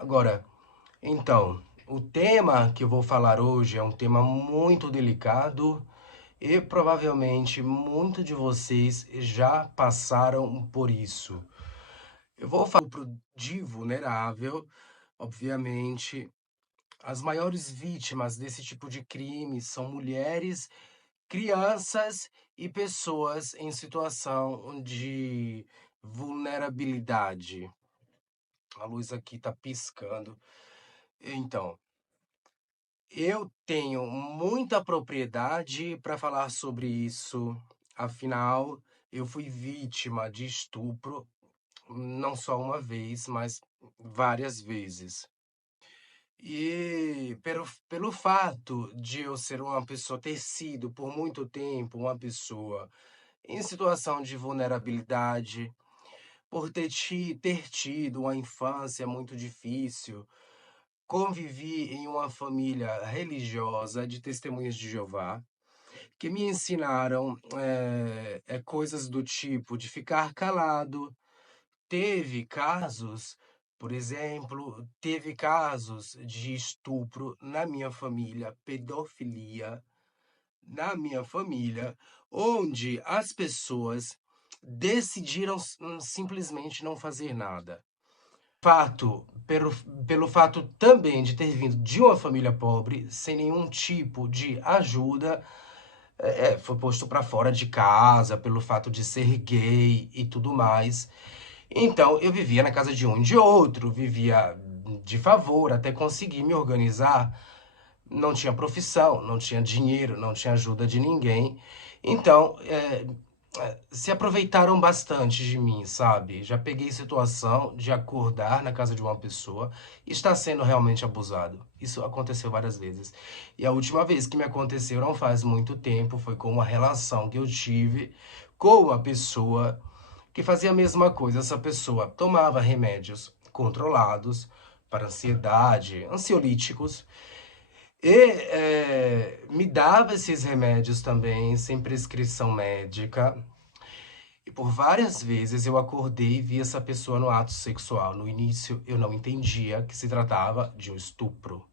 Agora, então, o tema que eu vou falar hoje é um tema muito delicado e provavelmente muitos de vocês já passaram por isso. Eu vou falar de vulnerável, obviamente. As maiores vítimas desse tipo de crime são mulheres, crianças e pessoas em situação de vulnerabilidade. A luz aqui tá piscando. Então, eu tenho muita propriedade para falar sobre isso, afinal, eu fui vítima de estupro, não só uma vez, mas várias vezes. E pelo fato de eu ser uma pessoa, ter sido por muito tempo uma pessoa em situação de vulnerabilidade, por ter tido uma infância muito difícil, convivi em uma família religiosa de testemunhas de Jeová, que me ensinaram coisas do tipo de ficar calado. Teve casos, por exemplo, teve casos de estupro na minha família, pedofilia na minha família, onde as pessoas decidiram simplesmente não fazer nada. Fato, pelo fato também de ter vindo de uma família pobre, sem nenhum tipo de ajuda, foi posto para fora de casa, pelo fato de ser gay e tudo mais. Então, eu vivia na casa de um e de outro, vivia de favor até conseguir me organizar. Não tinha profissão, não tinha dinheiro, não tinha ajuda de ninguém. Então, se aproveitaram bastante de mim, sabe? Já peguei situação de acordar na casa de uma pessoa e estar sendo realmente abusado. Isso aconteceu várias vezes. E a última vez que me aconteceu não faz muito tempo, foi com uma relação que eu tive com uma pessoa que fazia a mesma coisa. Essa pessoa tomava remédios controlados para ansiedade, ansiolíticos, e me dava esses remédios também, sem prescrição médica. E por várias vezes eu acordei e vi essa pessoa no ato sexual. No início eu não entendia que se tratava de um estupro.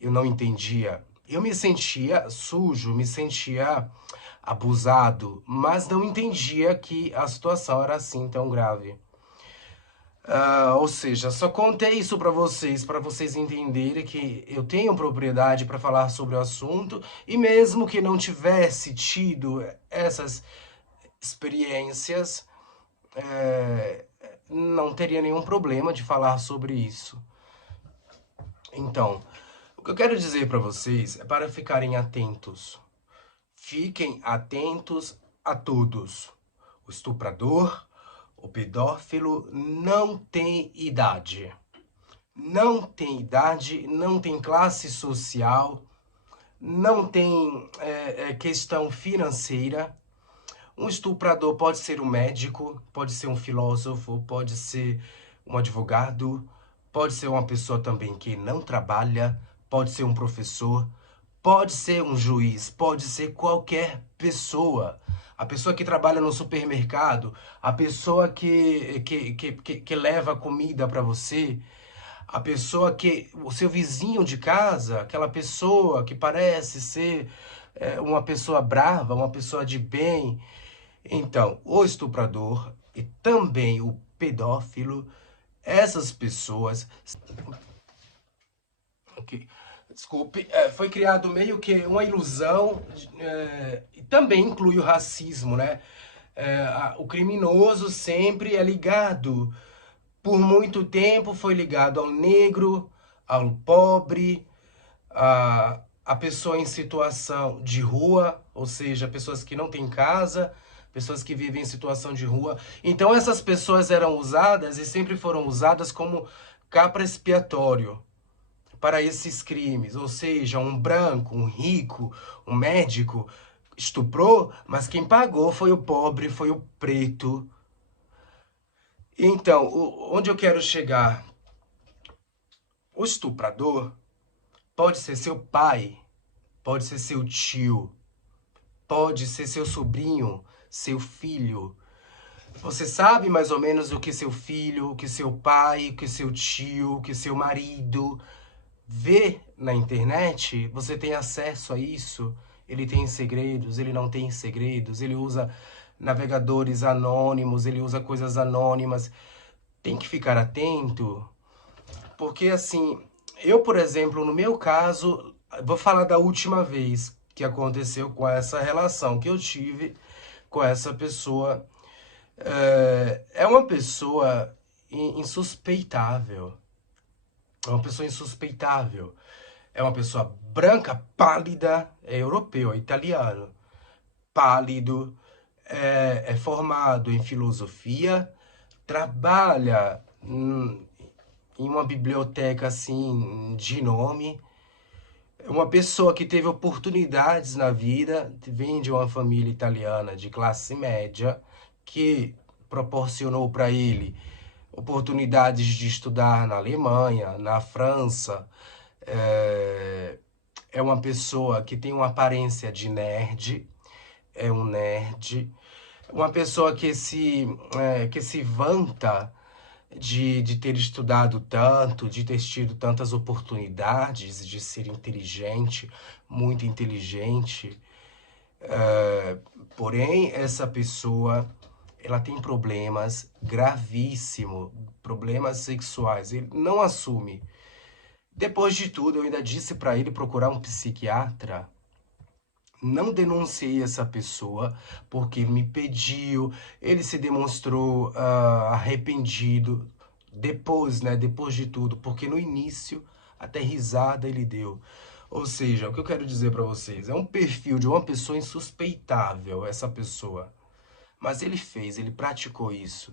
Eu não entendia. Eu me sentia sujo, me sentia abusado, mas não entendia que a situação era assim tão grave. Ou seja, só contei isso para vocês entenderem que eu tenho propriedade para falar sobre o assunto e mesmo que não tivesse tido essas experiências, é, não teria nenhum problema de falar sobre isso. Então, o que eu quero dizer para vocês é para ficarem atentos. Fiquem atentos a todos. O estuprador, o pedófilo não tem idade. Não tem idade, não tem classe social, não tem questão financeira. Um estuprador pode ser um médico, pode ser um filósofo, pode ser um advogado, pode ser uma pessoa também que não trabalha, pode ser um professor, pode ser um juiz, pode ser qualquer pessoa. A pessoa que trabalha no supermercado, a pessoa que leva comida para você, a pessoa que, o seu vizinho de casa, aquela pessoa que parece ser uma pessoa brava, uma pessoa de bem. Então, o estuprador e também o pedófilo, essas pessoas, ok, desculpe, foi criado meio que uma ilusão, e também inclui o racismo, né? O criminoso sempre é ligado, por muito tempo foi ligado ao negro, ao pobre, a pessoa em situação de rua, ou seja, pessoas que não têm casa, pessoas que vivem em situação de rua. Então essas pessoas eram usadas e sempre foram usadas como capa expiatório para esses crimes, ou seja, um branco, um rico, um médico estuprou, mas quem pagou foi o pobre, foi o preto. Então, onde eu quero chegar? O estuprador pode ser seu pai, pode ser seu tio, pode ser seu sobrinho, seu filho. Você sabe mais ou menos o que seu filho, o que seu pai, o que seu tio, o que seu marido vê na internet? Você tem acesso a isso? Ele tem segredos, ele não tem segredos, ele usa navegadores anônimos, ele usa coisas anônimas. Tem que ficar atento, porque assim, eu, por exemplo, no meu caso, vou falar da última vez que aconteceu com essa relação que eu tive com essa pessoa. É uma pessoa insuspeitável. É uma pessoa insuspeitável. É uma pessoa branca, pálida, é europeu, é italiano. Pálido, é formado em filosofia, trabalha em uma biblioteca assim de nome. É uma pessoa que teve oportunidades na vida, vem de uma família italiana de classe média, que proporcionou para ele oportunidades de estudar na Alemanha, na França. É, é uma pessoa que tem uma aparência de nerd, é um nerd. Uma pessoa que se vanta de ter estudado tanto, de ter tido tantas oportunidades, de ser inteligente, muito inteligente. Porém, essa pessoa, ela tem problemas gravíssimos, problemas sexuais. Ele não assume. Depois de tudo, eu ainda disse para ele procurar um psiquiatra. Não denunciei essa pessoa porque ele me pediu, ele se demonstrou arrependido depois, né? Depois de tudo, porque no início até risada ele deu. Ou seja, o que eu quero dizer para vocês é um perfil de uma pessoa insuspeitável, essa pessoa. Mas ele fez, ele praticou isso.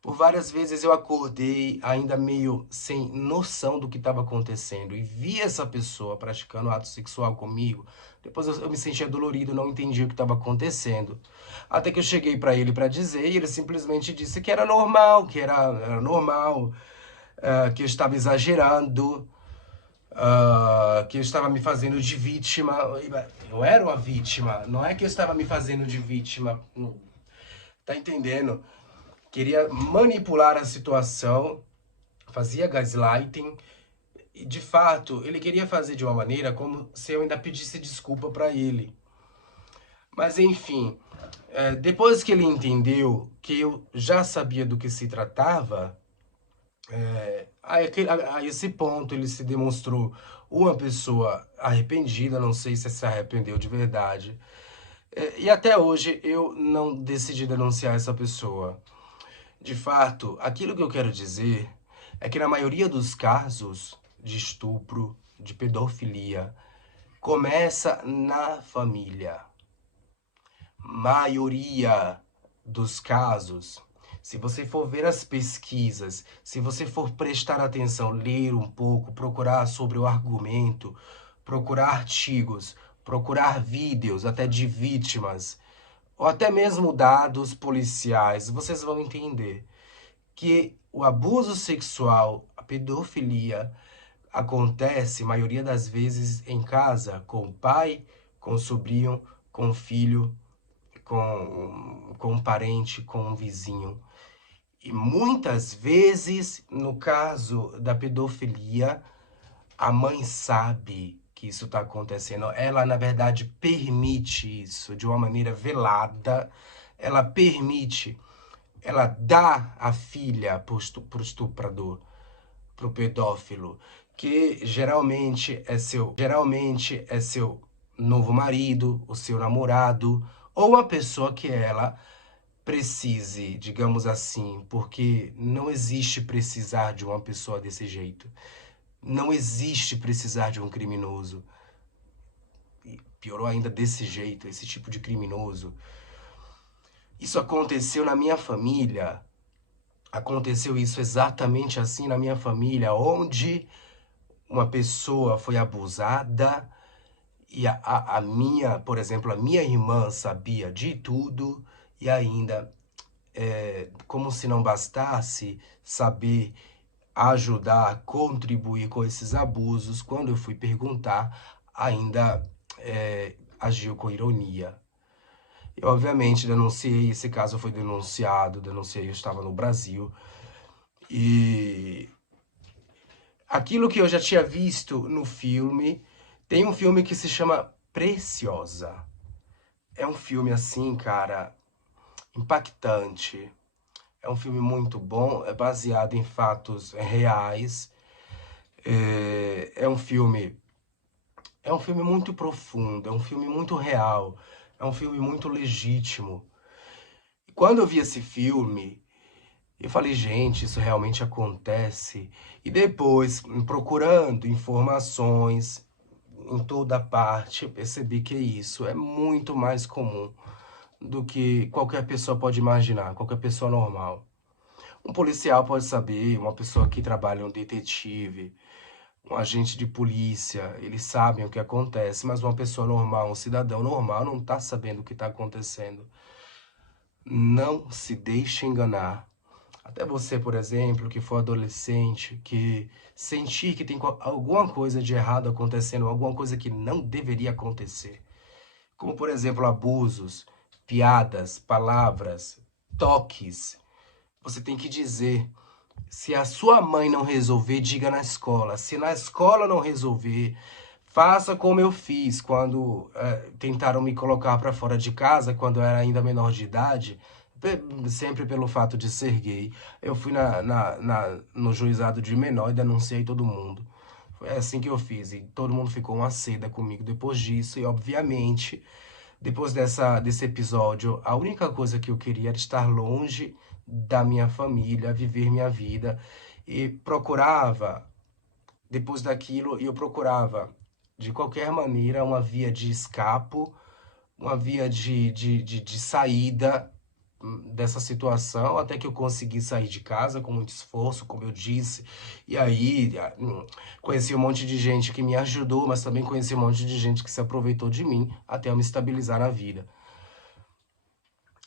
Por várias vezes eu acordei ainda meio sem noção do que estava acontecendo e vi essa pessoa praticando ato sexual comigo. Depois eu me sentia dolorido, não entendia o que estava acontecendo. Até que eu cheguei para ele para dizer e ele simplesmente disse que era normal, era normal, que eu estava exagerando, que eu estava me fazendo de vítima. Eu era uma vítima, não é que eu estava me fazendo de vítima. Tá entendendo? Queria manipular a situação, fazia gaslighting, e de fato ele queria fazer de uma maneira como se eu ainda pedisse desculpa para ele. Mas enfim, depois que ele entendeu que eu já sabia do que se tratava, a esse ponto ele se demonstrou uma pessoa arrependida, não sei se arrependeu de verdade. E até hoje eu não decidi denunciar essa pessoa. De fato, aquilo que eu quero dizer é que na maioria dos casos de estupro, de pedofilia, começa na família. Maioria dos casos, se você for ver as pesquisas, se você for prestar atenção, ler um pouco, procurar sobre o argumento, procurar artigos, procurar vídeos até de vítimas, ou até mesmo dados policiais, vocês vão entender que o abuso sexual, a pedofilia, acontece, maioria das vezes, em casa, com o pai, com o sobrinho, com o filho, com um parente, com um vizinho. E muitas vezes, no caso da pedofilia, a mãe sabe que isso está acontecendo. Ela, na verdade, permite isso de uma maneira velada. Ela permite, ela dá a filha pro estuprador, pro pedófilo, que geralmente é seu novo marido, o seu namorado, ou uma pessoa que ela precise, digamos assim, porque não existe precisar de uma pessoa desse jeito. Não existe precisar de um criminoso. E piorou ainda desse jeito, esse tipo de criminoso. Isso aconteceu na minha família. Aconteceu isso exatamente assim na minha família, onde uma pessoa foi abusada e a minha, por exemplo, a minha irmã sabia de tudo e ainda, como se não bastasse saber ajudar, contribuir com esses abusos, quando eu fui perguntar, ainda agiu com ironia. Eu, obviamente, denunciei, esse caso foi denunciado, denunciei, eu estava no Brasil. E aquilo que eu já tinha visto no filme, tem um filme que se chama Preciosa. É um filme assim, cara, impactante. É um filme muito bom, é baseado em fatos reais. É um filme muito profundo, é um filme muito real, é um filme muito legítimo. E quando eu vi esse filme, eu falei, gente, isso realmente acontece. E depois, procurando informações em toda parte, eu percebi que isso é muito mais comum do que qualquer pessoa pode imaginar, qualquer pessoa normal. Um policial pode saber, uma pessoa que trabalha, um detetive, um agente de polícia, eles sabem o que acontece, mas uma pessoa normal, um cidadão normal, não está sabendo o que está acontecendo. Não se deixe enganar. Até você, por exemplo, que for adolescente, que sentir que tem alguma coisa de errado acontecendo, alguma coisa que não deveria acontecer. Como, por exemplo, abusos, piadas, palavras, toques. Você tem que dizer. Se a sua mãe não resolver, diga na escola. Se na escola não resolver, faça como eu fiz quando tentaram me colocar para fora de casa, quando eu era ainda menor de idade, sempre pelo fato de ser gay. Eu fui no juizado de menor e denunciei todo mundo. Foi assim que eu fiz. E todo mundo ficou uma seda comigo depois disso. E, obviamente, depois desse episódio, a única coisa que eu queria era estar longe da minha família, viver minha vida. E procurava, depois daquilo, eu procurava, de qualquer maneira, uma via de escapo, uma via de saída dessa situação, até que eu consegui sair de casa com muito esforço, como eu disse. E aí, conheci um monte de gente que me ajudou, mas também conheci um monte de gente que se aproveitou de mim até eu me estabilizar na vida.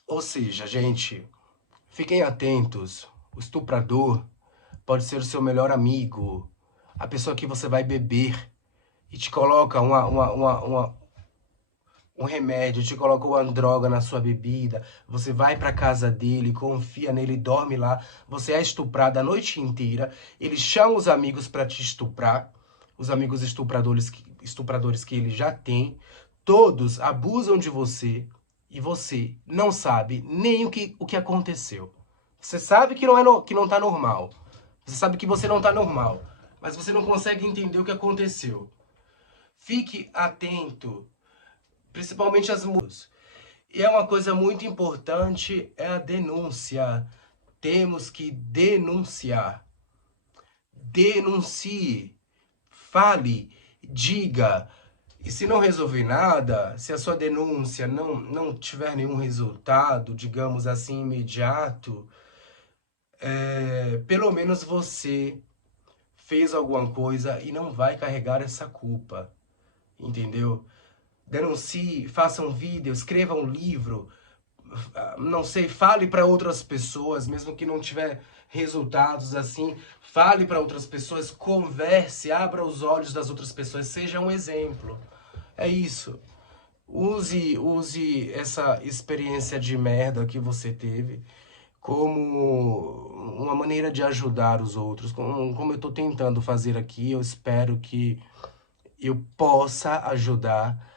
Ou seja, gente, fiquem atentos. O estuprador pode ser o seu melhor amigo, a pessoa que você vai beber e te coloca um remédio, te coloca uma droga na sua bebida, você vai para casa dele, confia nele, dorme lá, você é estuprado a noite inteira, ele chama os amigos para te estuprar, os amigos estupradores que ele já tem, todos abusam de você e você não sabe nem o que aconteceu. Você sabe que não, que não tá normal, você sabe que você não tá normal, mas você não consegue entender o que aconteceu. Fique atento, principalmente as mulheres. E é uma coisa muito importante, é a denúncia. Temos que denunciar. Denuncie, fale, diga. E se não resolver nada, se a sua denúncia não tiver nenhum resultado, digamos assim, imediato, pelo menos você fez alguma coisa e não vai carregar essa culpa, entendeu? Denuncie, faça um vídeo, escreva um livro, não sei, fale para outras pessoas, mesmo que não tiver resultados assim, fale para outras pessoas, converse, abra os olhos das outras pessoas, seja um exemplo. É isso. Use essa experiência de merda que você teve como uma maneira de ajudar os outros, como eu estou tentando fazer aqui. Eu espero que eu possa ajudar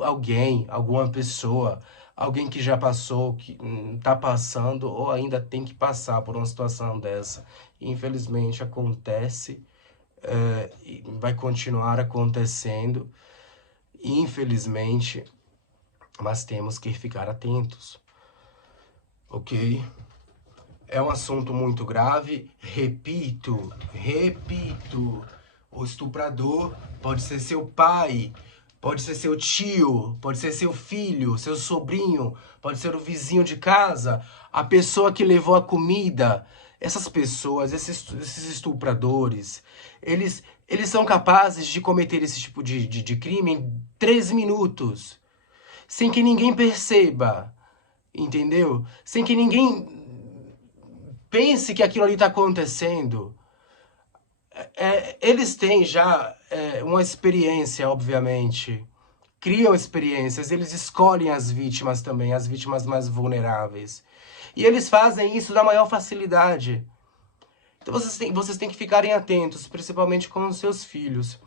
alguém, alguma pessoa, alguém que já passou, que está passando ou ainda tem que passar por uma situação dessa. Infelizmente acontece, e vai continuar acontecendo, infelizmente, mas temos que ficar atentos, ok? É um assunto muito grave, repito, o estuprador pode ser seu pai, pode ser seu tio, pode ser seu filho, seu sobrinho, pode ser o vizinho de casa, a pessoa que levou a comida. Essas pessoas, esses estupradores, eles são capazes de cometer esse tipo de crime em 3 minutos, sem que ninguém perceba, entendeu? Sem que ninguém pense que aquilo ali está acontecendo. Eles têm já uma experiência, obviamente, criam experiências, eles escolhem as vítimas também, as vítimas mais vulneráveis. E eles fazem isso da maior facilidade. Então vocês têm que ficarem atentos, principalmente com os seus filhos.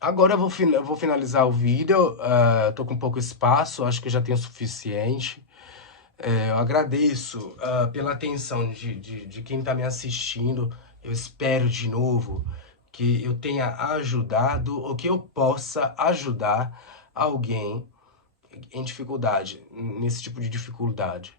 Agora eu vou finalizar o vídeo, tô com pouco espaço, acho que já tenho o suficiente. Eu agradeço pela atenção de quem está me assistindo. Eu espero de novo que eu tenha ajudado ou que eu possa ajudar alguém em dificuldade, nesse tipo de dificuldade.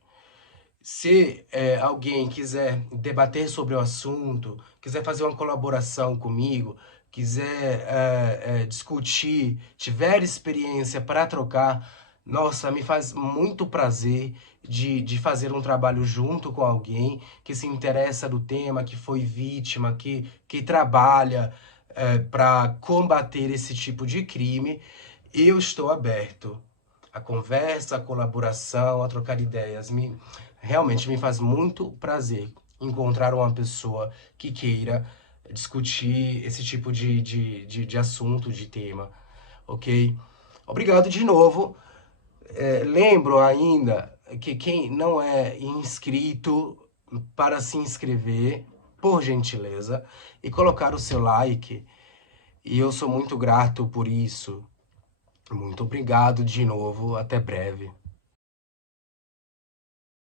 Se alguém quiser debater sobre o assunto, quiser fazer uma colaboração comigo, quiser discutir, tiver experiência para trocar, nossa, me faz muito prazer de fazer um trabalho junto com alguém que se interessa do tema, que foi vítima, que trabalha para combater esse tipo de crime. Eu estou aberto à conversa, à colaboração, a trocar ideias. Realmente me faz muito prazer encontrar uma pessoa que queira discutir esse tipo de assunto, de tema, ok? Obrigado de novo. Lembro ainda que quem não é inscrito, para se inscrever, por gentileza, e colocar o seu like. E eu sou muito grato por isso. Muito obrigado de novo. Até breve.